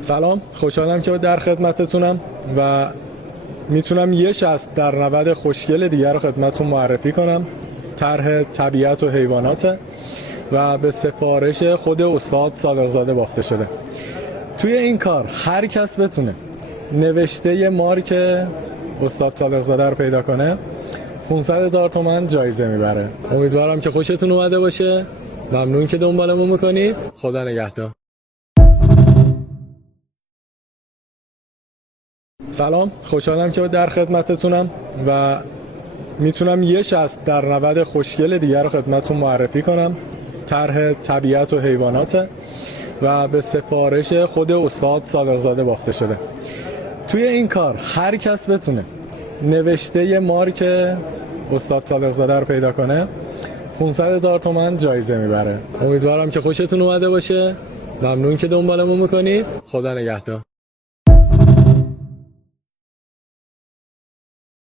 سلام، خوشحالم که در خدمتتونم و میتونم یه شست در 90 خوشگل دیگر رو خدمتتون معرفی کنم. طرح طبیعت و حیوانات و به سفارش خود استاد صادقزاده بافته شده. توی این کار هر کس بتونه نوشته مارک استاد صادقزاده رو پیدا کنه 500,000 تومان جایزه میبره. امیدوارم که خوشتون اومده باشه. ممنون که دنبالمون میکنید. خدا نگهدار. سلام، خوشحالم که در خدمتتونم و میتونم یه شست در 90 خوشگل دیگر رو خدمتتون معرفی کنم. طرح طبیعت و حیوانات و به سفارش خود استاد صادقزاده بافته شده. توی این کار هر کس بتونه نوشته مارک استاد صادقزاده رو پیدا کنه 500,000 تومان جایزه میبره. امیدوارم که خوشتون اومده باشه. ممنون که دنبالمون میکنید. خدا نگهدار.